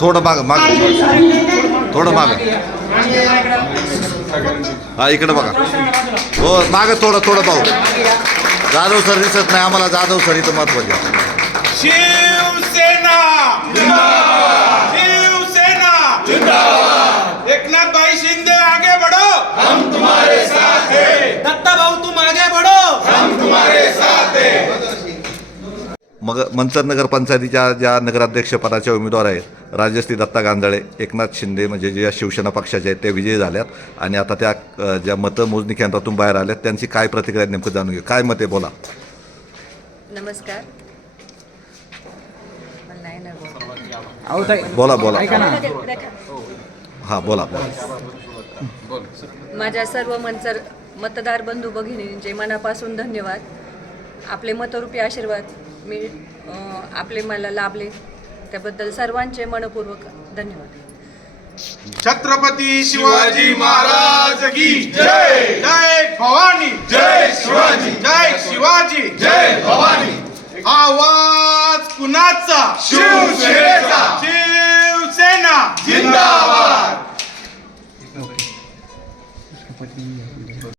थोडं माग माग. थोडं माग. हा इकडे बघा. हो माग थोडं थोडं पाहू. जाधव सर दिसत नाही आम्हाला जाधव सर इथं महत्त्वाचे शिवसेना! शिवसेना! एकनाथ भाई शिंदे आगे बढ़ो। हम तुम्हारे साथ हैं। दत्ता भाऊ तुम आगे बढ़ो। मग मंचर नगर पंचायतीच्या ज्या नगराध्यक्षपदाच्या उमेदवार आहेत राजश्री दत्ता गांजाळे एकनाथ शिंदे म्हणजे ज्या शिवसेना पक्षाचे आहेत ते विजयी झाल्यात. आणि आता त्या ज्या मतमोजणी केंद्रातून बाहेर आल्यात त्यांची काय प्रतिक्रिया नेमकं जाणून घेऊ. काय मते बोला. नमस्कार मला नाही ना बोलता. बोला बोला. हां बोला बोला. माझ्या सर्व मंचर मतदार बंधू भगिनींचे मनापासून धन्यवाद. आपले मतरूपी आशीर्वाद मी आपले मला लाभले. त्याबद्दल सर्वांचे मनपूर्वक धन्यवाद. छत्रपती शिवाजी महाराज की जय. जय भवानी. जय शिवाजी. एकनाथचा शिवसेनेचा. शिवसेना. जिंदाबाद.